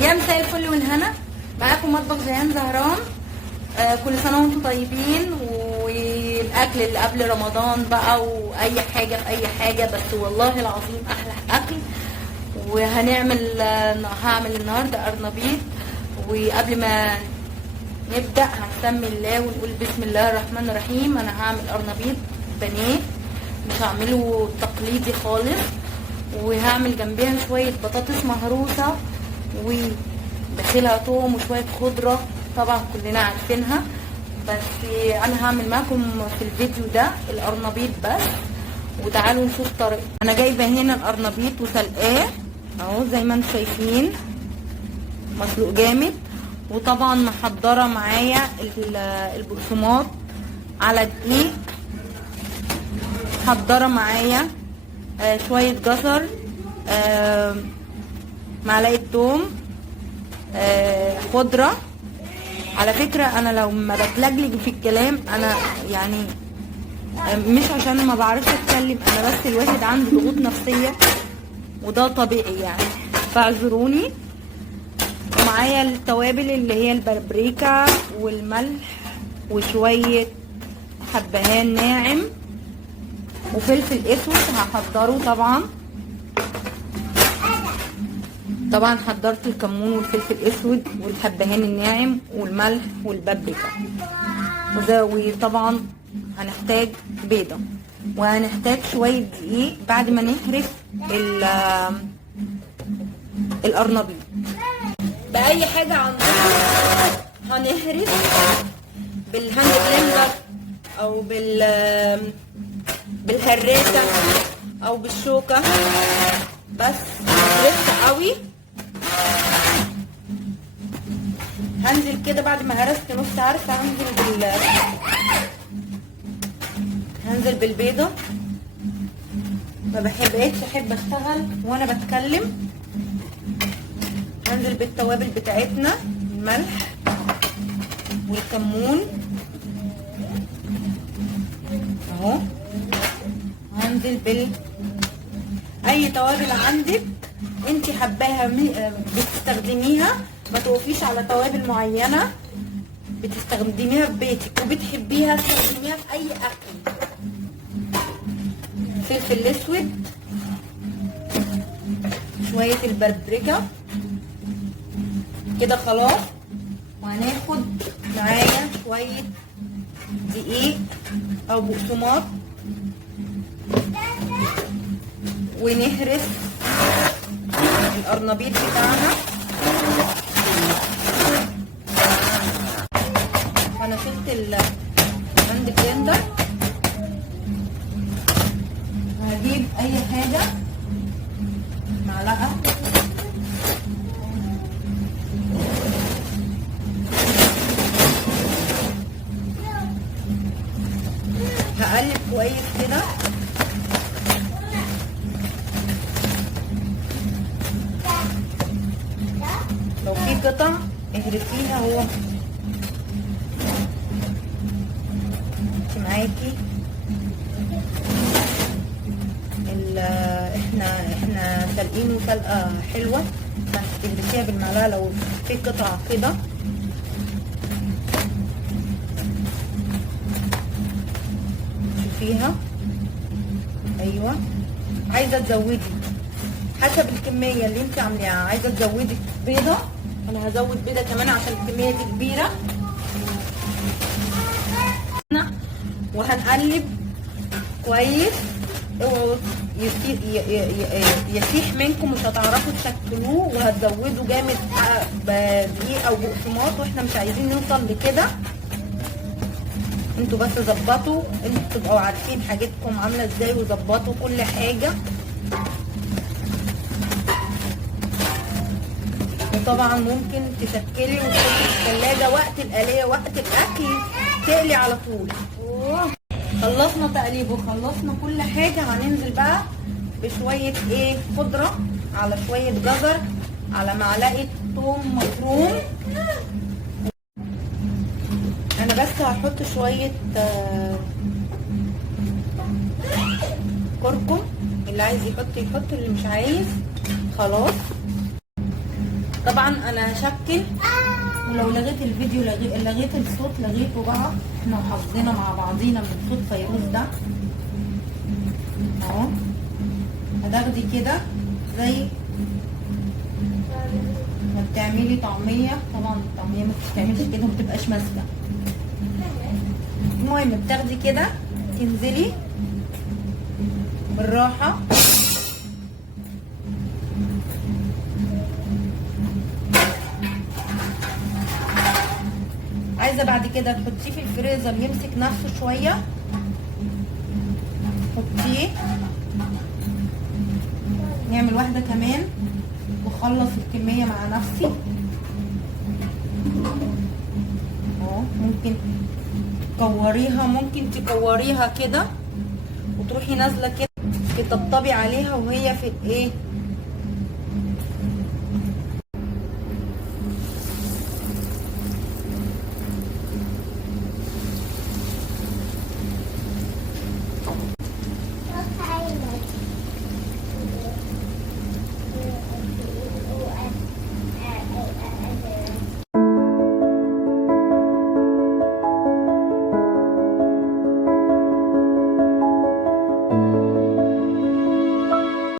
يا مساء الفل والهنا، معاكم مطبخ جيهان زهران. كل سنه وانتم طيبين، والاكل اللي قبل رمضان بقى واي حاجه في اي حاجه، بس والله العظيم احلى اكل. هعمل النهارده قرنبيط. وقبل ما نبدا هنسمي الله ونقول بسم الله الرحمن الرحيم. انا هعمل قرنبيط بانيه، مش هعمله تقليدي خالص، وهعمل جنبيها شويه بطاطس مهروسه وبشيلها توم وشويه خضره طبعا كلنا عارفينها. بس انا هعمل معاكم في الفيديو ده القرنبيط بس، وتعالوا نشوف طريقه. انا جايبه هنا القرنبيط وسلقاه اهو زي ما انتم شايفين، مسلوق جامد. وطبعا محضره معايا البقسماط على دقيق، محضره معايا شويه جزر، معلقه توم، خضره. على فكره انا لو ما بتلجلج في الكلام انا يعني مش عشان ما بعرفش اتكلم، انا بس الواحد عنده ضغوط نفسيه وده طبيعي يعني، فاعذروني. ومعايا التوابل اللي هي البابريكا والملح وشويه حبهان ناعم وفلفل اسود هحضره. طبعا حضرت الكمون والفلفل الاسود والحبهان الناعم والملح والبابريكا. وطبعا هنحتاج بيضه، وهنحتاج شويه دقيق بعد ما نهرس القرنبيط. باي حاجه عندكم هنهرس بالهاند بلندر او بالهراسه او بالشوكه، بس هرست قوي. هنزل كده بعد ما هرست نص هرسه، هنزل بالبيضه. ما بحبش اشتغل وانا بتكلم. هنزل بالتوابل بتاعتنا، الملح والكمون اهو. هنزل اي توابل عندك انت حباها بتستخدميها، ما توقفيش على توابل معينه بتستخدميها في بيتك وبتحبيها تستخدميها في اي اكل. فلفل اسود، شويه البابريكا كده خلاص. وهناخد معايا شويه دقيق او بقسماط ونهرس القرنبيط بتاعنا. انا شلت الهاند بلندر. هجيب اي حاجه، معلقه هقلب كويس كده. لو في قطع اهرسيها، هو معاكي احنا سالقينه سلقه حلوه، هتهرسيها بالمعلقه لو في قطع كده. شوفيها، ايوه. عايزه تزودي حسب الكميه اللي انت عاملاها، عايزه تزودي بيضه انا هزود بيضه كمان عشان الكميه دي كبيره. وهنقلب كويس. اوعوا يسيح منكم، مش هتعرفوا تشكلوه وهتزودوا جامد بدقيق او بقسماط، واحنا مش عايزين نوصل لكده. انتوا بس ظبطوا، انتوا تبقوا عارفين حاجتكم عامله ازاي وظبطوا كل حاجه. وطبعا ممكن تشكلي وتحطي في الثلاجه وقت القليه وقت الاكل تقلي على طول. خلصنا تقليب وخلصنا كل حاجه. هننزل بقى بشويه خضره، على شويه جزر، على معلقه ثوم مفروم. انا بس هحط شويه كركم، اللي عايز يحط يحط، اللي مش عايز خلاص. طبعا انا هشكل، ولو لغيت الفيديو لغيت الصوت لغيته بقى، احنا وحافظينا مع بعضينا من صوت فيروز ده اهو. هتاخدي كده زي ما بتعملي طعميه، طبعا الطعميه ما بتتعملش كده وما بتبقاش ماسكه. المهم بتاخدي كده تنزلي بالراحه، عايزه بعد كده تحطيه في الفريزر يمسك نفسه شويه، حطيه. نعمل واحده كمان واخلص الكميه مع نفسي اهو. ممكن تكوريها كده وتروحي نازله كده تطبطبي عليها وهي في الايه